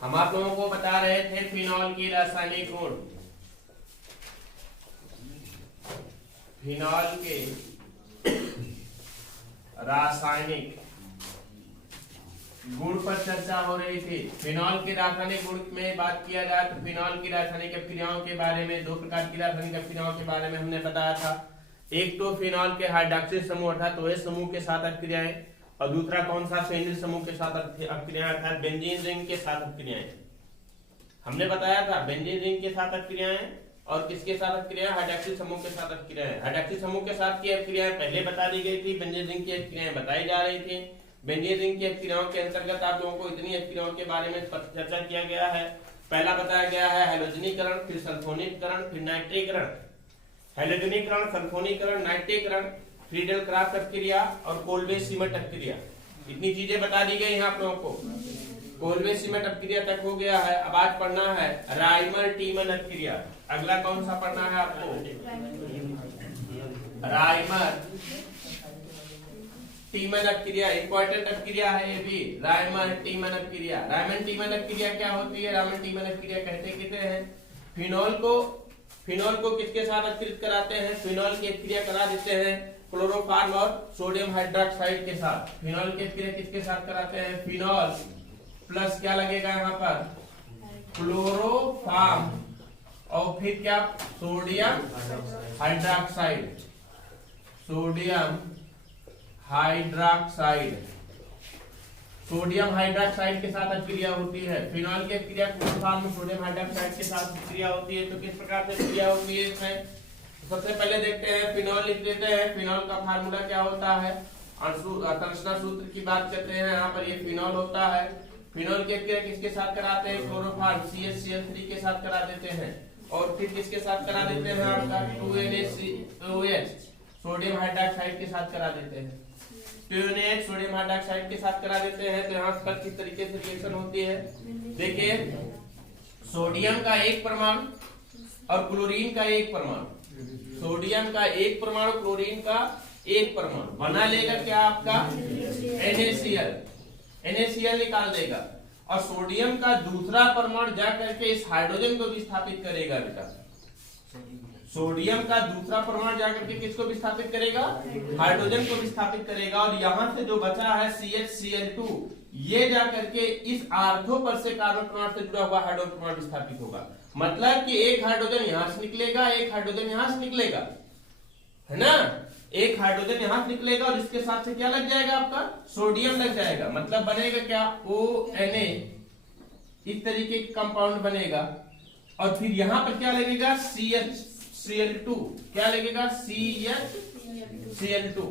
हम आप लोगों को बता रहे थे फिनॉल की रासायनिक गुण। फिनॉल के रासायनिक गुण पर चर्चा हो रही थी। फिनॉल के रासायनिक गुण में बात किया जाए तो फिनॉल की रासायनिक अभिक्रियाओं के बारे में, दो प्रकार की रासायनिक अभिक्रियाओं के बारे में हमने बताया था। एक तो फिनॉल के हाइड्रॉक्सिल समूह अर्थात OH समूह के साथ अभिक्रियाएं, और दूसरा कौन सा, फेनिल समूह के साथ अभिक्रियाएं अर्थात बेंजीन रिंग के साथ अभिक्रियाएं। हमने बताया था बेंजीन रिंग के साथ अभिक्रियाएं और किसके साथ अभिक्रियाएं, हाइड्रॉक्सिल समूह के साथ अभिक्रियाएं। हाइड्रॉक्सिल समूह के साथ की अभिक्रियाएं पहले बता दी गई थी, बेंजीन रिंग की अभिक्रियाएं बताई जा रही थी। बेंजीन रिंग की अभिक्रियाओं के अंतर्गत आप लोगों को इतनी अभिक्रियाओं के बारे में चर्चा किया गया है। पहला बताया गया है हैलोजनीकरण, फिर सल्फोनीकरण, फिर नाइट्रीकरण। हैलोजनीकरण, सल्फोनीकरण, नाइट्रीकरण, फ्रीडल क्राफ्ट अभिक्रिया और कोल्बे सीमेंट अभिक्रिया, इतनी चीजें बता दी गई हैं आप लोगों को। कोल्बे सीमेंट अभिक्रिया तक हो गया है। अब आज पढ़ना है राइमर टीमन अभिक्रिया। अगला कौन सा पढ़ना है आपको, राइमर टीमन अभिक्रिया। इंपॉर्टेंट अभिक्रिया है ये भी, राइमर टीमन अभिक्रिया। राइमर टीमन अभिक्रिया क्या होती है, राइमर टीमन अभिक्रिया कहते हैं फिनॉल को किसके साथ अभिक्रित कराते हैं, फिनॉल की अभिक्रिया करा देते हैं क्लोरोफॉर्म और सोडियम हाइड्रोक्साइड के साथ। फिनॉल की अभिक्रिया किसके साथ कराते हैं, फिनॉल प्लस क्या लगेगा यहाँ पर, क्लोरोफॉर्म और फिर क्या, सोडियम हाइड्रोक्साइड। सोडियम हाइड्रोक्साइड के साथ अभिक्रिया होती है। फिनॉल की अभिक्रिया क्लोरोफॉर्म में सोडियम हाइड्रोक्साइड के साथ अभिक्रिया होती है। तो किस प्रकार से अभिक्रिया होती है इसमें, सबसे पहले देखते हैं फिनॉल लिख देते हैं। फिनॉल का फार्मूला क्या होता है, संरचना सूत्र की बात करते हैं। यहाँ पर ये फिनॉल होता है। फिनॉल की अभिक्रिया किसके साथ कराते हैं, क्लोरोफॉर्म CH3 के साथ करा देते हैं। और फिर किसके साथ करा देते हैं, आपका 2NaCOH सोडियम हाइड्रोक्साइड के साथ करा देते हैं। 2NaH सोडियम हाइड्रोक्साइड के साथ करा देते हैं। तो यहाँ पर किस तरीके से रिएक्शन होती है, देखिए सोडियम का एक परमाणु और क्लोरीन का एक परमाणु, सोडियम का एक परमाणु, क्लोरीन का एक परमाणु बना लेगा क्या आपका NaCl निकाल देगा। और सोडियम का दूसरा परमाणु जा करके इस हाइड्रोजन को विस्थापित करेगा बेटा। सोडियम का दूसरा परमाणु जाकर के किसको विस्थापित करेगा, हाइड्रोजन को विस्थापित करेगा। और यहाँ से जो बचा है CHCl2, ये जाकर के इस आर्थो पर से कार्बन परमाणु से जुड़ा हुआ हाइड्रोजन परमाणु विस्थापित होगा। मतलब कि एक हाइड्रोजन यहाँ से निकलेगा, एक हाइड्रोजन यहाँ से निकलेगा, है ना। एक हाइड्रोजन यहाँ से निकलेगा और इसके साथ से क्या लग जाएगा, आपका सोडियम लग जाएगा। मतलब बनेगा क्या, ONa, इस तरीके का कंपाउंड बनेगा। और फिर यहाँ पर क्या लगेगा, CHCl2, क्या लगेगा, CHCl2।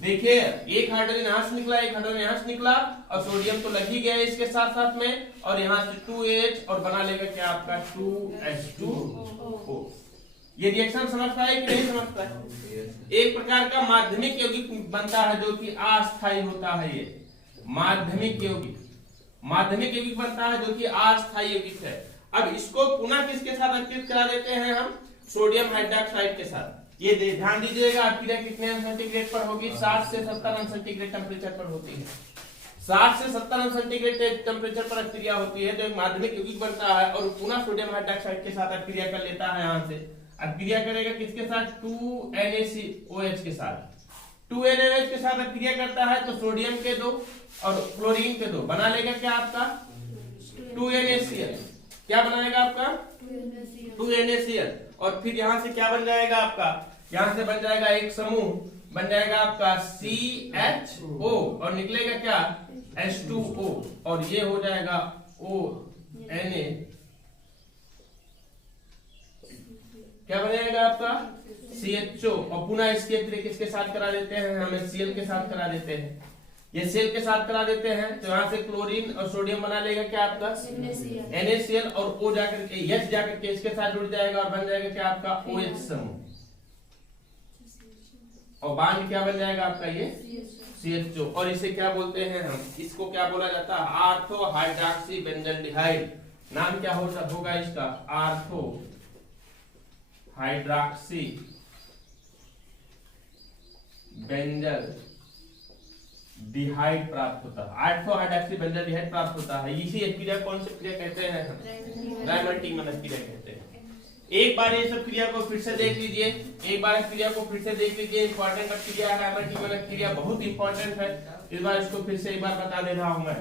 देखिए एक हाइड्रोजन यहाँ से निकला, एक हाइड्रोजन यहाँ से निकला, और सोडियम तो लग ही गया इसके साथ साथ में। और यहाँ से 2H और बना लेगा क्या आपका 2H2O। ये रिएक्शन समझता है कि नहीं समझता है। एक प्रकार का माध्यमिक यौगिक बनता है जो कि अस्थायी होता है। ये माध्यमिक यौगिक बनता है जो कि अस्थायी यौगिक है। अब इसको पुनः किसके साथ अभिक्रित करा देते हैं हम, सोडियम हाइड्रोक्साइड के साथ। ये ध्यान दीजिएगा, अभिक्रिया कितने अंश सेंटीग्रेड पर होगी, 60 से 70 अंश सेंटीग्रेड टेम्परेचर पर होती है। 60 से 70 अंश सेंटीग्रेड टेम्परेचर पर अभिक्रिया होती है। तो एक माध्यमिक यौगिक बनता है और पुनः सोडियम हाइड्रोक्साइड के साथ अभिक्रिया कर लेता है। यहाँ से अभिक्रिया करेगा किसके साथ, 2NaCOH के साथ। 2NaOH के साथ अभिक्रिया करता है तो सोडियम के दो और क्लोरीन के दो बना लेगा क्या आपका 2NaCl। क्या बनाएगा आपका 2NaCl। और फिर यहाँ से क्या बन जाएगा आपका, यहाँ से बन जाएगा एक समूह, बन जाएगा आपका CHO और निकलेगा क्या H2O। और ये हो जाएगा ONa, क्या बनेगा आपका CHO। और पुनः इसके अतिरिक्त किसके साथ करा देते हैं, हमें Cl के साथ करा देते हैं। ये Cl के साथ करा देते हैं तो यहाँ से क्लोरीन और सोडियम बना लेगा क्या आपका NaCl। और O जाकर के H जाकर के इसके साथ जुड़ जाएगा और बन जाएगा क्या आपका OH समूह। और बाद क्या बन जाएगा आपका ये CHO। और इसे क्या बोलते हैं हम, इसको क्या बोला जाता है, आर्थो हाइड्रॉक्सी बेंजल्डिहाइड। नाम क्या होगा इसका, आर्थो हाइड्रॉक्सी बेंजल डिहाइड प्राप्त होता है, 800 हाइड्रोक्सी बेंजाल्डिहाइड प्राप्त होता है। इसी क्रिया कौन सी क्रिया कहते हैं? रायमर्टिमन क्रिया कहते हैं। एक बार ये सब क्रिया को फिर से देख लीजिए, एक बार क्रिया को फिर से देख लीजिए। इंपॉर्टेंट क्रिया है, रायमर्टिमन क्रिया बहुत इंपॉर्टेंट है। इस बार इसको फिर से एक बार बता दे रहा हूं मैं,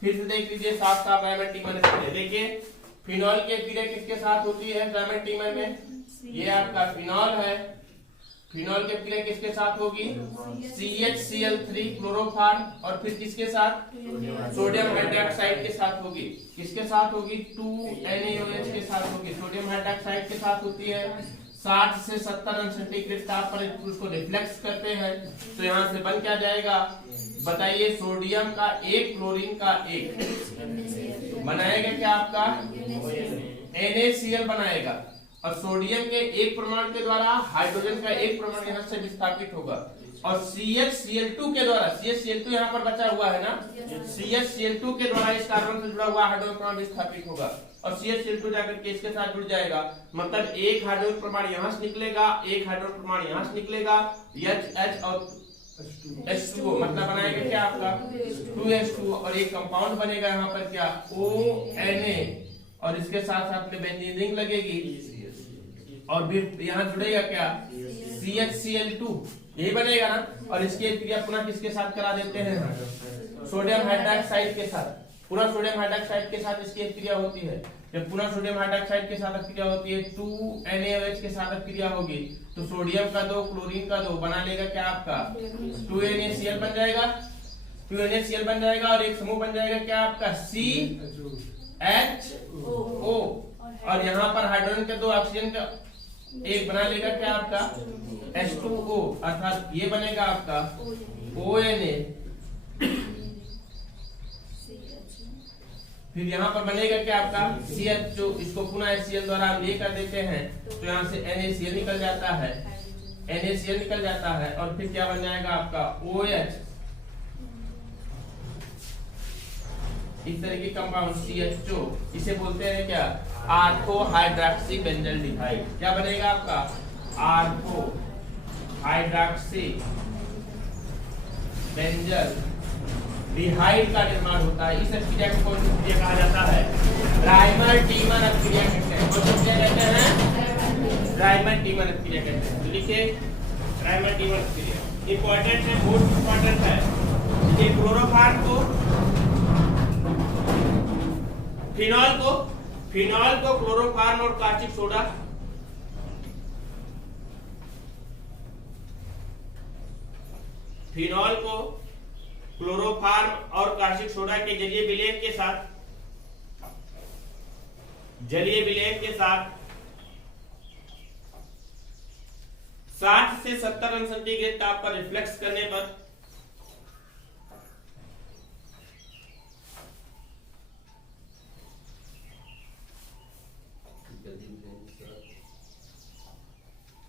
फिर से देख लीजिए साफ साफ रायमर्टिमन क्रिया। देखिए फिनॉल की क्रिया किसके साथ होती है रायमर्टिमन में? ये आपका फिनॉल है। फिनॉल की क्रिया किसके साथ होगी? CHCl3 क्लोरोफॉर्म, और फिर किसके साथ? सोडियम हाइड्रोक्साइड के साथ होगी। किसके साथ होगी? 2NaOH के साथ होगी। सोडियम हाइड्रोक्साइड के साथ होती है। 60 से 70 अंश सेंटीग्रेड ताप पर उसको रिफ्लेक्स करते हैं, तो यहाँ से बन क्या जाएगा बताइए? सोडियम का एक, क्लोरीन का एक, बनाएगा क्या आपका? NaCl बनाएगा। और सोडियम के एक परमाणु के द्वारा हाइड्रोजन का एक परमाणु यहाँ से विस्थापित होगा, और CHCl2 के द्वारा, CHCl2 यहाँ पर बचा हुआ है ना, CHCl2 के द्वारा इस कार्बन से जुड़ा हुआ हाइड्रोजन परमाणु विस्थापित होगा, और CHCl2 जाकर के इसके साथ जुड़ जाएगा। मतलब एक हाइड्रोजन परमाणु यहाँ से निकलेगा, एक हाइड्रोजन परमाणु यहाँ से निकलेगा, H और H2O, मतलब बनाएगा क्या आपका? 2H2O, और एक कंपाउंड बनेगा यहाँ पर क्या? ONa, और इसके साथ साथ में बेंजीन रिंग लगेगी, और फिर यहाँ जुड़ेगा क्या? CHCl2, यही बनेगा ना। और इसकी क्रिया पुनः किसके साथ करा देते हैं? सोडियम हाइड्रोक्साइड के साथ। पुनः सोडियम हाइड्रोक्साइड के साथ इसकी क्रिया होती है। जब पुनः सोडियम हाइड्रोक्साइड के साथ क्रिया होती है, 2NaOH के साथ क्रिया होगी, तो सोडियम का 2, क्लोरीन का 2, बना लेगा क्या आपका? 2NaCl बन जाएगा। 2NaCl बन जाएगा, और एक समूह बन जाएगा क्या आपका? CHO, और यहाँ पर हाइड्रोजन के 2, ऑक्सीजन का एक, बना लेगा क्या आपका? H2O, अर्थात ये बनेगा आपका ONa। फिर यहाँ पर बनेगा क्या आपका? CHO, इसको पुनः HCl द्वारा हम ये कर देते हैं, तो यहाँ से NaCl निकल जाता है, NaCl निकल जाता है, और फिर क्या बन जाएगा आपका? OH। इस तरह की कंपाउंड CHO, इसे बोलते हैं क्या? Ortho hydroxy benzaldehyde. क्या बनेगा आपका? आर्थो हाइड्रोक्सी बेंजाल्डिहाइड का निर्माण होता है। इस क्रिया को कौन सी क्रिया कहा जाता है? रायमर्टिमन क्रिया कहते हैं। कौन सी क्रिया कहते हैं? रायमर्टिमन क्रिया कहते हैं। तो लिखिए रायमर्टिमन क्रिया इंपॉर्टेंट है, मोस्ट इंपॉर्टेंट है। ये क्लोरोफॉर्म को, फिनॉल को क्लोरोफॉर्म और कास्टिक सोडा, फिनॉल को क्लोरोफॉर्म और कास्टिक सोडा के जलीय विलयन के साथ, 60 से 70 अंश सेंटीग्रेड ताप पर रिफ्लेक्स करने पर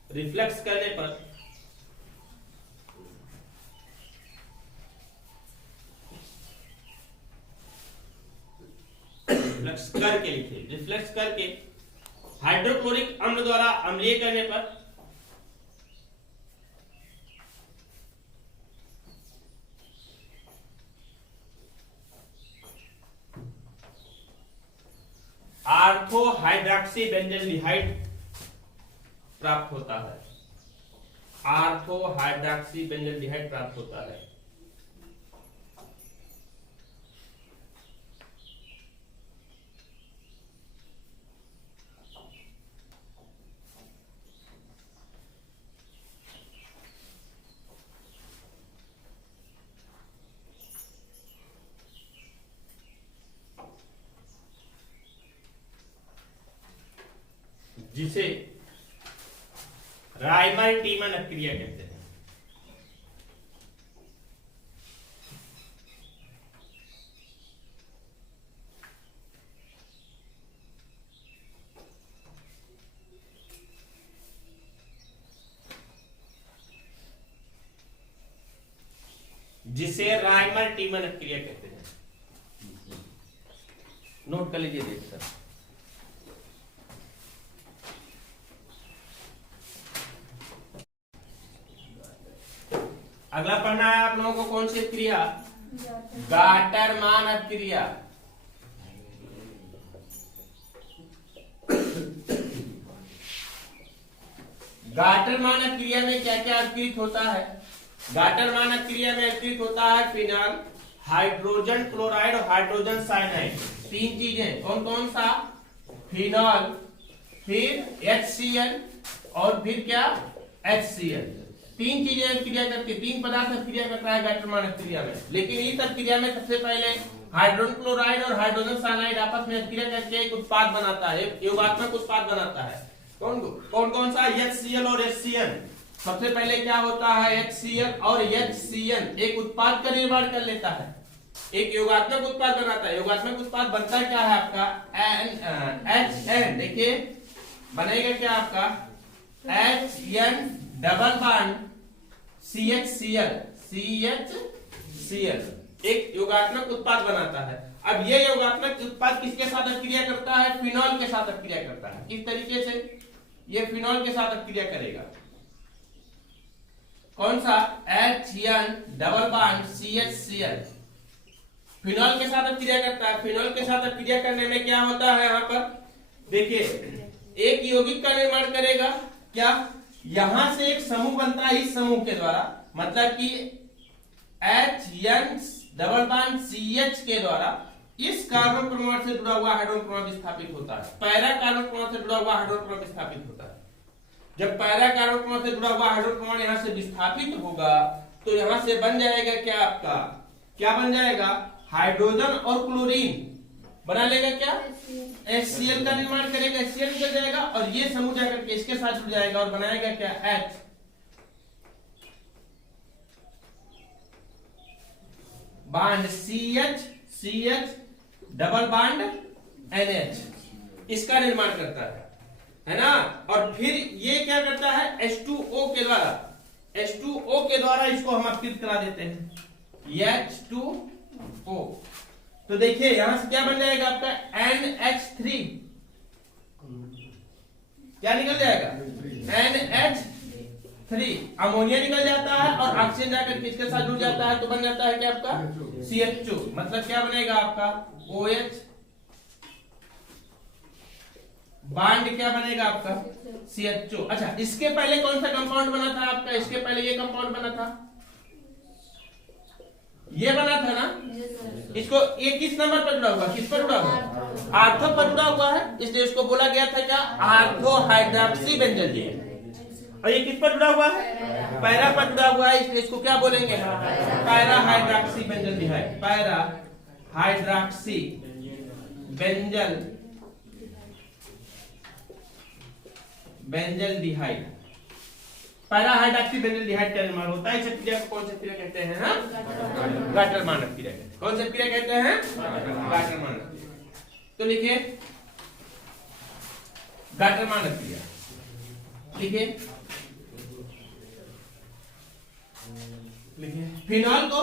रिफ्लेक्स करने पर रिफ्लेक्स करके लिखिए, रिफ्लेक्स करके हाइड्रोक्लोरिक अम्ल द्वारा अम्लीय करने पर आर्थो हाइड्रोक्सी बेंजाल्डिहाइड प्राप्त होता है। आर्थो हाइड्रोक्सी बेंजाल्डिहाइड प्राप्त होता है। जिसे रायमर्टिमन क्रिया कहते हैं। जिसे रायमर्टिमन क्रिया कहते हैं। नोट कर लीजिए देख सर। अगला पढ़ना है आप लोगों को कौन सी क्रिया? गाटरमान क्रिया। गाटरमान क्रिया में क्या क्या अपकृत होता है? गाटरमान क्रिया में अपकृत होता है फिनॉल, हाइड्रोजन क्लोराइड और हाइड्रोजन साइनाइड। तीन चीजें कौन कौन सा? फिनॉल, फिर HCl और फिर क्या? HCl। तीन चीजें क्रिया करती, तीन पदार्थ क्रिया करता है गाटरमान क्रिया में। लेकिन इस क्रिया में सबसे पहले हाइड्रोजन क्लोराइड और हाइड्रोजन साइनाइड आपस में क्रिया करके एक उत्पाद बनाता है, एक योगात्मक उत्पाद बनाता है। कौन कौन सा? HCl और HCl। सबसे पहले क्या होता है? HCl और HCl एक उत्पाद का निर्माण कर लेता है, एक योगात्मक उत्पाद बनाता है। योगात्मक उत्पाद बनता क्या है आपका? HN। देखिए बनेगा क्या आपका? HN double bond CHCl, CHCl एक योगात्मक उत्पाद बनाता है। अब ये योगात्मक उत्पाद किसके साथ क्रिया करता है? फिनॉल के साथ क्रिया करता है। किस तरीके से? ये फिनॉल के साथ क्रिया करेगा। कौन सा? HN double bond CHCl phenol के साथ क्रिया करता है। फिनॉल के साथ क्रिया करने में क्या होता है? यहाँ पर देखिए एक यौगिक का निर्माण करेगा। क्या? यहां से एक समूह बनता है इस समूह के द्वारा, मतलब कि HN डबल बॉन्ड CH के द्वारा इस कार्बन परमाणु से जुड़ा हुआ हाइड्रोजन परमाणु विस्थापित होता है। पैरा कार्बन परमाणु से जुड़ा हुआ हाइड्रोजन परमाणु विस्थापित होता है। जब पैरा कार्बन परमाणु से जुड़ा हुआ हाइड्रोजन परमाणु यहां से विस्थापित होगा तो यहां से बन जाएगा क्या आपका? क्या बन जाएगा? हाइड्रोजन और क्लोरीन बना लेगा क्या? HCl का निर्माण करेगा। HCl निकल जाएगा और ये समूह जाकर के इसके साथ जुड़ जाएगा और बनाएगा क्या? H bond CH double bond NH इसका निर्माण करता है ना। और फिर ये क्या करता है? H2O के द्वारा, H2O के द्वारा इसको हम अपकृत करा देते हैं H2O। तो देखिए यहां से क्या बन जाएगा आपका? NH3 क्या निकल जाएगा? NH3 अमोनिया निकल जाता है और ऑक्सीजन जाकर किसके साथ जुड़ जाता है तो बन जाता है क्या आपका? CH2। मतलब क्या बनेगा आपका? OH बांड क्या बनेगा आपका? CH2। अच्छा इसके पहले कौन सा कंपाउंड बना था आपका? इसके पहले ये कंपाउंड बना था, ये बना था ना। इसको ये किस नंबर पर जुड़ा हुआ? किस पर जुड़ा हुआ? आर्थो पर जुड़ा हुआ है, इसलिए इसको बोला गया था क्या? Ortho hydroxy benzyl. और ये किस पर जुड़ा हुआ है? पैरा पर जुड़ा हुआ है, इसलिए इसको क्या बोलेंगे? पैरा हाइड्रॉक्सी बेंजल है। Para hydroxy benzyl benzaldehyde. Para hydroxy benzaldehyde का निर्माण होता है। इस क्रिया को कौन सी क्रिया कहते हैं? गाटरमान क्रिया कहते हैं। कौन सी क्रिया कहते हैं? गाटरमान क्रिया। तो लिखिए गाटरमान क्रिया, लिखिए फिनॉल को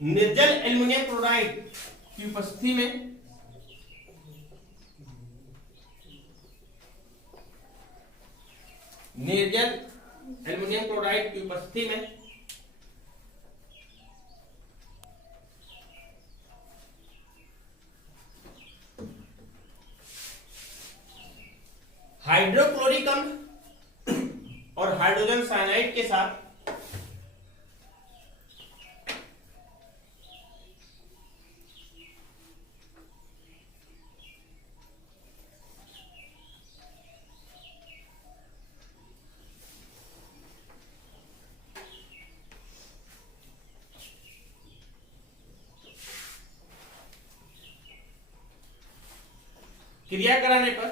निर्जल एल्युमिनियम क्लोराइड की उपस्थिति में निर्जल एल्युमिनियम क्लोराइड की उपस्थिति में हाइड्रोक्लोरिक अम्ल और हाइड्रोजन साइनाइड के साथ क्रिया कराने पर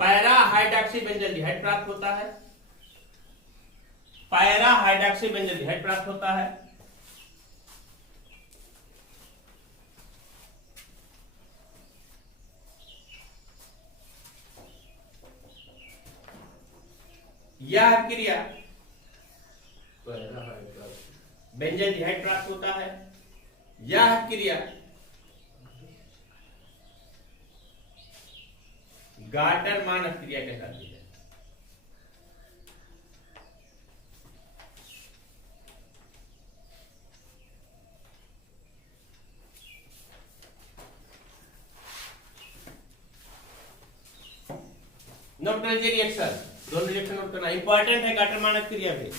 पैरा हाइड्रॉक्सी बेंजल्डिहाइड प्राप्त होता है। पैरा हाइड्रॉक्सी बेंजल्डिहाइड प्राप्त होता है। यह क्रिया बेंजल्डिहाइड प्राप्त होता है। यह क्रिया गार्टर मानक क्रिया कहलाती है। नोट करिए रिएक्शन, दोनों रिएक्शन नोट करना इंपॉर्टेंट है गार्टर मानक क्रिया भी।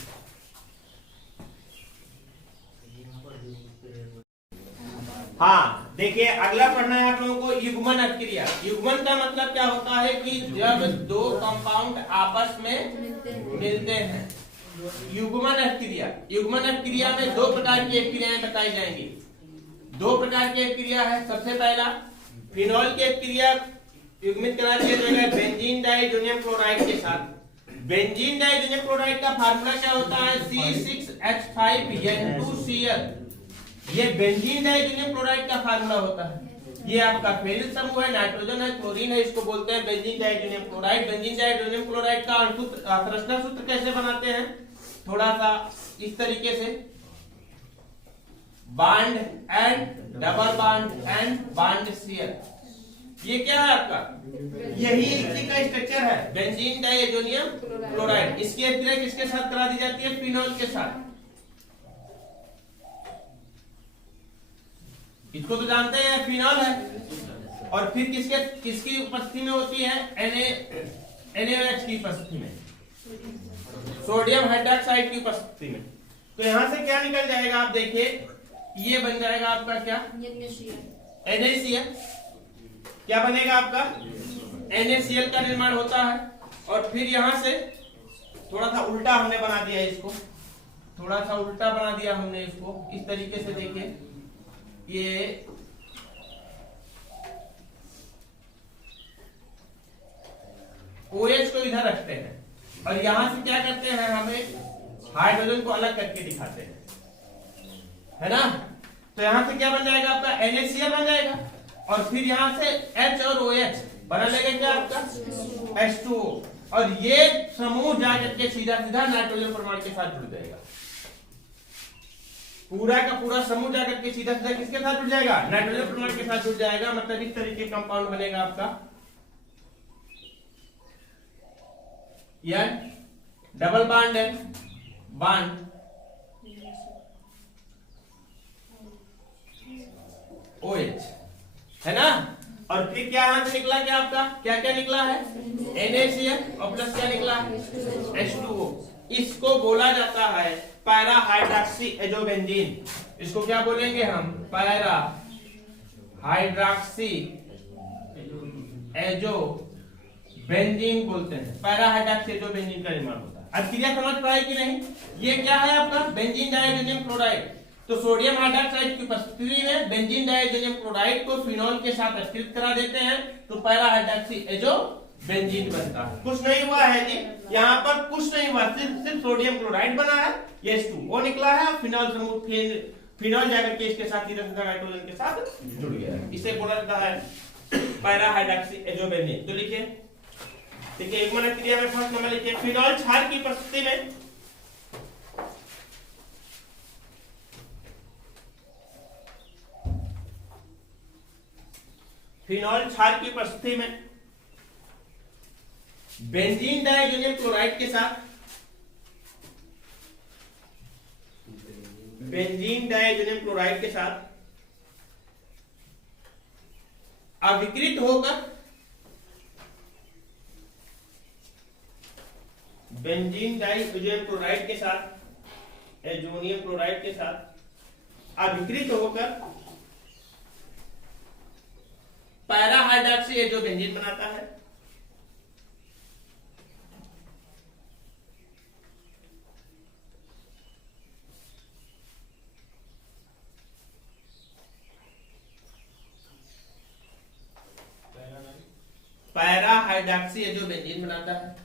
हाँ देखिए, अगला पढ़ना है आप लोगों को युग्मन अभिक्रिया। युग्मन का मतलब क्या होता है कि जब दो कंपाउंड आपस में मिलते हैं। युग्मन अभिक्रिया, युग्मन अभिक्रिया में दो प्रकार की अभिक्रियाएं बताई जाएंगी। दो प्रकार की अभिक्रिया है। सबसे पहला फिनॉल की अभिक्रिया युग्मित करा दिया जाएगा बेंजीन डाइजोनियम क्लोराइड के साथ। बेंजीन डाइजोनियम क्लोराइड का फार्मूला क्या होता है? C6H5N2Cl। ये बेंजीन डाइजोनियम क्लोराइड का फार्मूला होता है। ये आपका फेरिल समूह है, नाइट्रोजन है, क्लोरीन है, इसको बोलते हैं benzene diazonium chloride. Benzene diazonium chloride का संरचना सूत्र कैसे बनाते हैं? थोड़ा सा इस तरीके से, bond and double bond and bond share. ये क्या है आपका? यही इसी का स्ट्रक्चर है बेंजीन डाइजोनियम क्लोराइड। इसकी अभिक्रिया किसके साथ करा दी जाती है? फिनॉल के साथ। इसको तो जानते हैं, फिनॉल है। और फिर किसकी उपस्थिति में होती है? NaOH की उपस्थिति में, सोडियम हाइड्रोक्साइड की उपस्थिति में। तो यहां से क्या निकल जाएगा? आप देखिए, ये बन जाएगा आपका क्या? NaCl। क्या बनेगा आपका? NaCl का निर्माण होता है। और फिर यहां से थोड़ा सा उल्टा हमने बना दिया इसको, थोड़ा सा उल्टा बना दिया हमने इसको इस तरीके से। देखिए ये OH को इधर रखते हैं और यहां से क्या करते हैं? हमें हाइड्रोजन को अलग करके दिखाते हैं, है ना? तो यहां से क्या बन जाएगा आपका? NaCl बन जाएगा। और फिर यहां से H और OH बना लेगा क्या आपका? H2O। और ये समूह जाकर के सीधा सीधा नाइट्रोजन परमाणु के साथ जुड़ जाएगा। पूरा का पूरा समूह जाकर के सीधा सीधा किसके साथ जुड़ जाएगा? नाइट्रोजन परमाणु के साथ जुड़ जाएगा। मतलब इस तरीके कंपाउंड बनेगा आपका N double bond N bond OH, है ना? और फिर क्या यहां से निकला? क्या आपका क्या क्या निकला है? NaCl और प्लस क्या निकला? H2O। इसको बोला जाता है पैरा हाइड्रॉक्सी एजोबेंजीन। इसको क्या बोलेंगे हम? पैरा हाइड्रॉक्सी एजोबेंजीन बोलते हैं। पैरा हाइड्रॉक्सी एजोबेंजीन का निर्माण होता है। अब क्रिया समझ पाए कि नहीं? ये क्या है आपका? Benzene diazonium chloride. तो सोडियम हाइड्रोक्साइड की उपस्थिति में बेंजीन डाइजोनियम क्लोराइड को फिनॉल के साथ अस्थिर करा देते हैं, तो पैरा हाइड्रॉक्सी एजोबेंजीन बनता है। कुछ नहीं हुआ है जी, यहाँ पर कुछ नहीं हुआ, सिर्फ सोडियम क्लोराइड बना है, ये H2O निकला है, फिनॉल समूह फिनॉल जाकर के इसके साथ नाइट्रोजन के साथ जुड़ गया है। इसे बोला जाता है पैरा हाइड्रॉक्सी एजोबेंजीन। तो लिखिए, ठीक है, युग्मन क्रिया में फर्स्ट नंबर लिखिए, फिनॉल क्षार की उपस्थिति में फिनॉल क्षार की उपस्थिति में बेंजीन डाइजोनियम क्लोराइड के साथ अभिकृत होकर बेंजीन डाइजोनियम क्लोराइड के साथ एजोनियम क्लोराइड के साथ अभिकृत होकर पैरा हाइड्रॉक्सी एजोबेंजीन बनाता है। पैरा हाइड्रॉक्सी एजोबेंजीन बनाता है।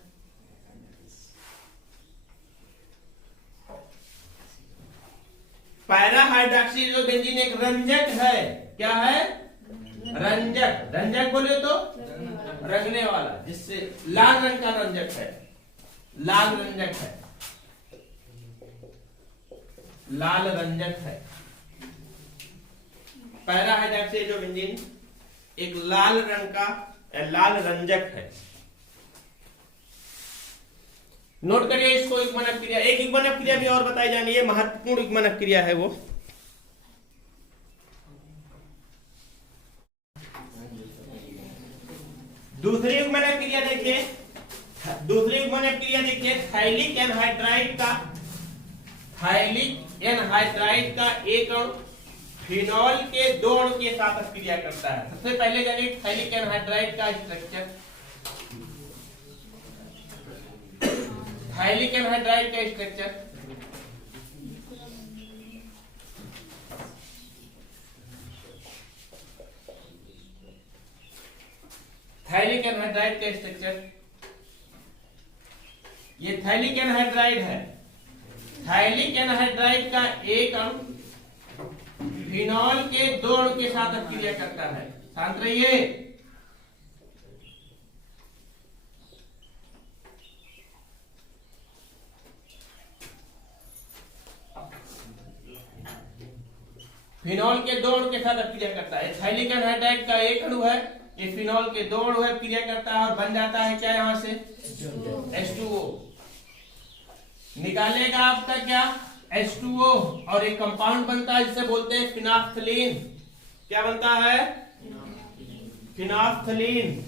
पैरा हाइड्रॉक्सी एजोबेंजीन एक रंजक है। क्या है? रंजक। रंजक बोले तो रंगने वाला, जिससे लाल रंग का रंजक है, लाल रंजक है, लाल रंजक है। पैरा हाइड्रॉक्सी एजोबेंजीन एक लाल रंग का या लाल रंजक है। नोट करिए इसको। युग्मनक क्रिया, एक युग्मनक क्रिया भी और बताई जानी है, महत्वपूर्ण युग्मनक क्रिया है वो। दूसरी युग्मनक क्रिया देखिए, दूसरी युग्मनक क्रिया देखिए, थाइलिक एनहाइड्राइड का, थाइलिक एनहाइड्राइड का एक अणु फिनॉल के 2 अणु के साथ क्रिया करता है। सबसे पहले जानिए थाइलिक एनहाइड्राइड का स्ट्रक्चर। थाइलिक एनहाइड्राइड का स्ट्रक्चर, थाइलिक एनहाइड्राइड का स्ट्रक्चर, ये थाइलिक एनहाइड्राइड है। थाइलिक एनहाइड्राइड का एक अणु फिनॉल के 2 अणु के साथ क्रिया करता है। शांत रहिए। फिनॉल के 2 अणु के साथ क्रिया करता है। थाइलिक एनहाइड्राइड का एक अणु है, ये फिनॉल के 2 अणु है, क्रिया करता है और बन जाता है क्या यहां से H2O। निकालेगा आपका क्या H2O, और एक कंपाउंड बनता है जिसे बोलते हैं फिनाफ्थलीन। क्या बनता है? फिनाफ्थलीन।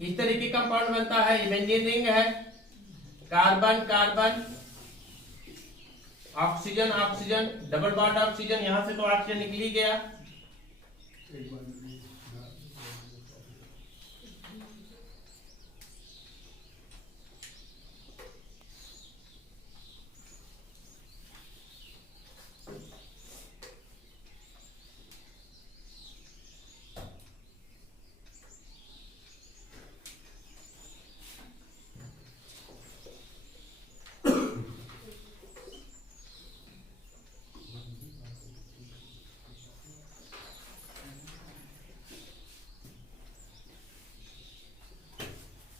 इस तरीके कंपाउंड बनता है। ये बेंजीन रिंग है, carbon carbon, oxygen oxygen, double bond oxygen, यहां से तो ऑक्सीजन निकल ही गया।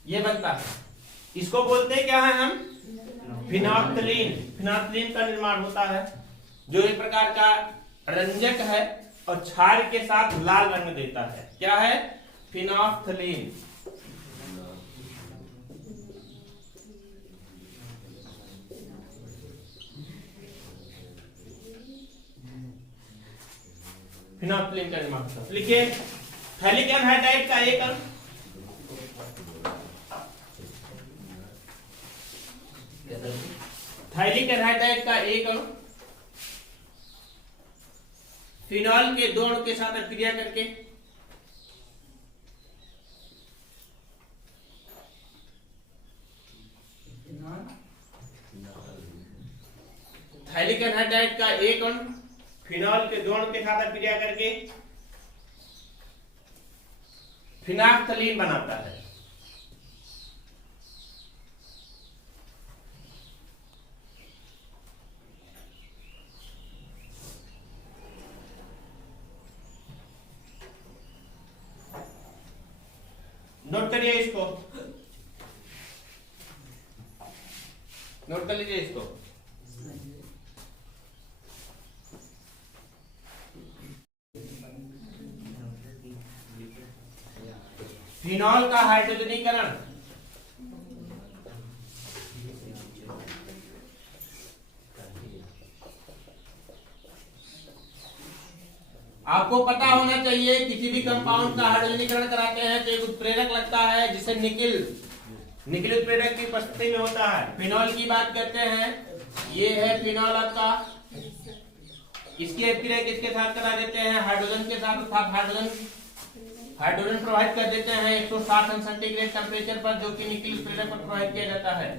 ये बनता है, इसको बोलते हैं क्या है हम? फिनाफ्थलीन। फिनाफ्थलीन का निर्माण होता है जो एक प्रकार का रंजक है और क्षार के साथ लाल रंग देता है। क्या है? फिनाफ्थलीन। फिनाफ्थलीन का निर्माण होता है। लिखिए थाइलिक एनहाइड्राइड का एक अणु, थाइलिक एनहाइड्राइड का एक अणु फिनॉल के 2 अणु के साथ क्रिया करके थाइलिक एनहाइड्राइड का एक अणु फिनॉल के 2 अणु के साथ क्रिया करके फिनाफ्थलीन बनाता है। नोट करिए इसको, नोट कर लीजिए इसको। फिनॉल का हाइड्रोजनीकरण आपको पता होना चाहिए। किसी भी कंपाउंड का हाइड्रोजनीकरण कराते हैं तो एक उत्प्रेरक लगता है जिसे निकिल, निकिल उत्प्रेरक की उपस्थिति में होता है। फिनॉल की बात करते हैं, ये है फिनॉल आपका, इसकी अभिक्रिया किसके साथ करा देते हैं? हाइड्रोजन के साथ, हाइड्रोजन प्रवाहित कर देते हैं 160 अंश सेंटीग्रेड टेम्परेचर पर, जो कि निकिल उत्प्रेरक पर प्रवाहित किया जाता है।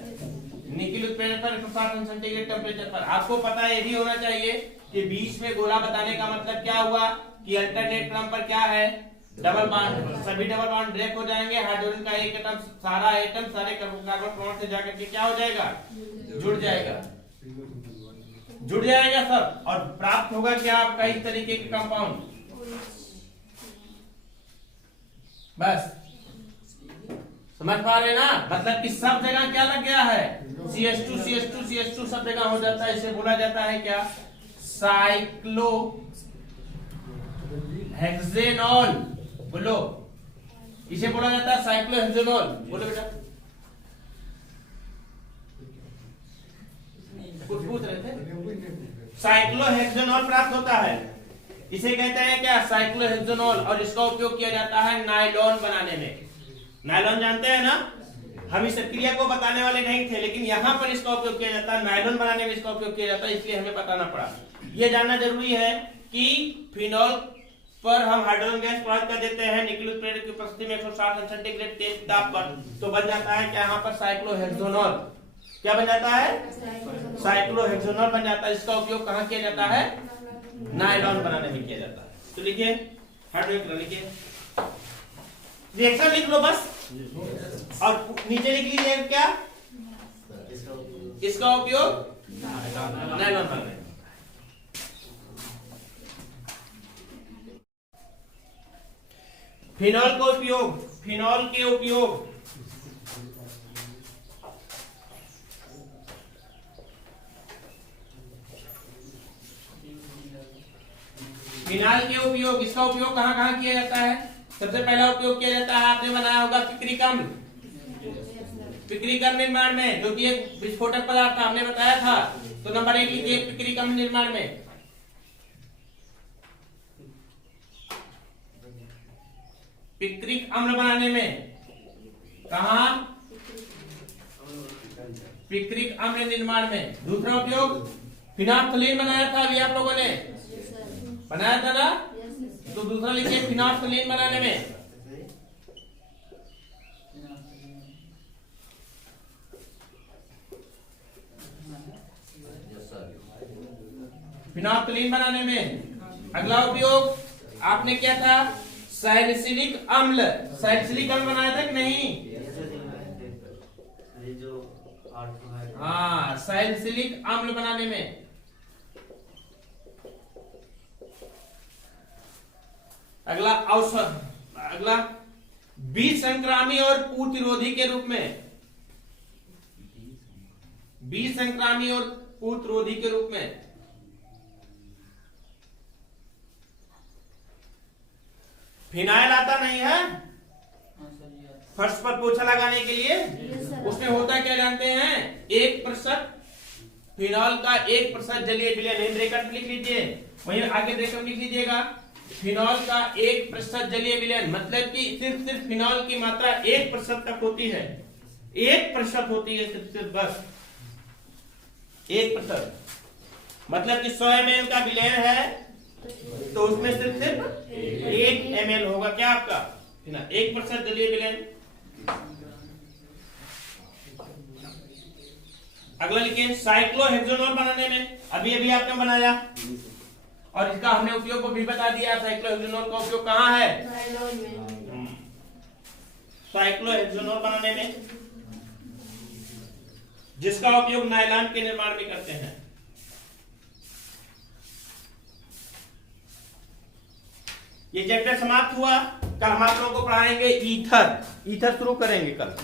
निकिल उत्प्रेरक पर 160 अंश सेंटीग्रेड टेम्परेचर पर। आपको पता ये भी होना चाहिए कि बीच में गोला बताने का मतलब क्या हुआ कि अल्टरनेट क्रम पर क्या है? Double bond. सभी डबल बॉन्ड ब्रेक हो जाएंगे, हाइड्रोजन का एक एटम, सारा एटम सारे कार्बन परमाणु से जाकर के क्या हो जाएगा? जुड़ जाएगा, जुड़ जाएगा सब, और प्राप्त होगा क्या आपका? इस तरीके के कंपाउंड। बस समझ पा रहे ना? मतलब कि सब जगह क्या लग गया है? CH2 CH2 CH2 सब जगह हो जाता है। इसे बोला जाता है क्या? साइक्लो हेक्सेनॉल, बोलो। इसे बोला जाता है साइक्लोहेक्सेनॉल, बोलो बेटा। कुछ पूछ रहे थे? साइक्लोहेक्सेनॉल प्राप्त होता है, इसे कहते हैं क्या, साइक्लोहेक्सेनॉल। और इसका उपयोग किया जाता है नायलॉन बनाने में। नायलॉन जानते हैं ना, हम इस क्रिया को बताने वाले नहीं थे, लेकिन यहाँ पर इसका उपयोग किया जाता है, नायलॉन बनाने में इसका उपयोग किया जाता है, इसलिए हमें बताना पड़ा। यह जानना जरूरी है कि फिनॉल पर हम हाइड्रोजन गैस प्रवाहित कर देते हैं निकल प्रेरक की उपस्थिति में 160 अंश सेंटीग्रेड तेज ताप पर, तो बन जाता है क्या यहाँ पर साइक्लोहेक्सेनॉल। क्या बन जाता है? साइक्लोहेक्सेनॉल बन जाता है। इसका उपयोग कहाँ किया जाता है? नायलॉन बनाने में किया जाता है। तो लिखिए, हाइड्रोजन लिखिए, रिएक्शन लिख लो बस, और नीचे लिख लीजिए क्या, इसका उपयोग नायलॉन बनाने में। फिनॉल का उपयोग, फिनॉल के उपयोग, फिनाल के उपयोग, इसका उपयोग कहाँ कहाँ किया जाता है? सबसे पहला उपयोग किया जाता है, आपने बनाया होगा पिक्रिक अम्ल, पिक्रिक अम्ल निर्माण में, जो कि एक विस्फोटक पदार्थ आपने बताया था। तो नंबर 1 लिखिए, पिक्रिक अम्ल निर्माण में। पिक्रिक अम्ल बनाने में, कहा? पिक्रिक अम्ल निर्माण में। दूसरा उपयोग, फिनाफ्थलीन बनाया था अभी आप लोगों ने, बनाया था ना? तो दूसरा लिखिए, फिनाफ्थलीन बनाने में। फिनाफ्थलीन बनाने में। अगला उपयोग आपने किया था सैलिसिलिक अम्ल, सैलिसिलिक अम्ल बनाया था कि नहीं? हाँ, सैलिसिलिक अम्ल बनाने में। अगला औषध, अगला विसंक्रामी और प्रतिरोधी के रूप में, विसंक्रामी और प्रतिरोधी के रूप में। फिनाइल आता नहीं है फर्श पर पोछा लगाने के लिए, उसमें होता क्या जानते हैं? 1% फिनॉल का 1% जलीय विलयन है। ब्रैकेट लिख लीजिए, वहीं आगे ब्रैकेट लिख लीजिएगा, फिनॉल का 1% जलीय विलयन, मतलब कि सिर्फ फिनॉल की मात्रा 1% तक होती है, 1% होती है, सिर्फ बस 1%। मतलब कि 100 ml का विलयन है तो उसमें सिर्फ 1 ml होगा क्या आपका, 1% जलीय विलयन। अगला लिखिए, साइक्लोहेक्सेनॉल बनाने में, अभी अभी आपने बनाया और इसका हमने उपयोग को भी बता दिया। साइक्लोहेक्सेनॉल का उपयोग कहाँ है? साइक्लोहेक्सेनॉल बनाने में, जिसका उपयोग नायलॉन के निर्माण में करते हैं। ये चैप्टर समाप्त हुआ। कल हम आप लोगों को पढ़ाएंगे ईथर, ईथर शुरू करेंगे कल।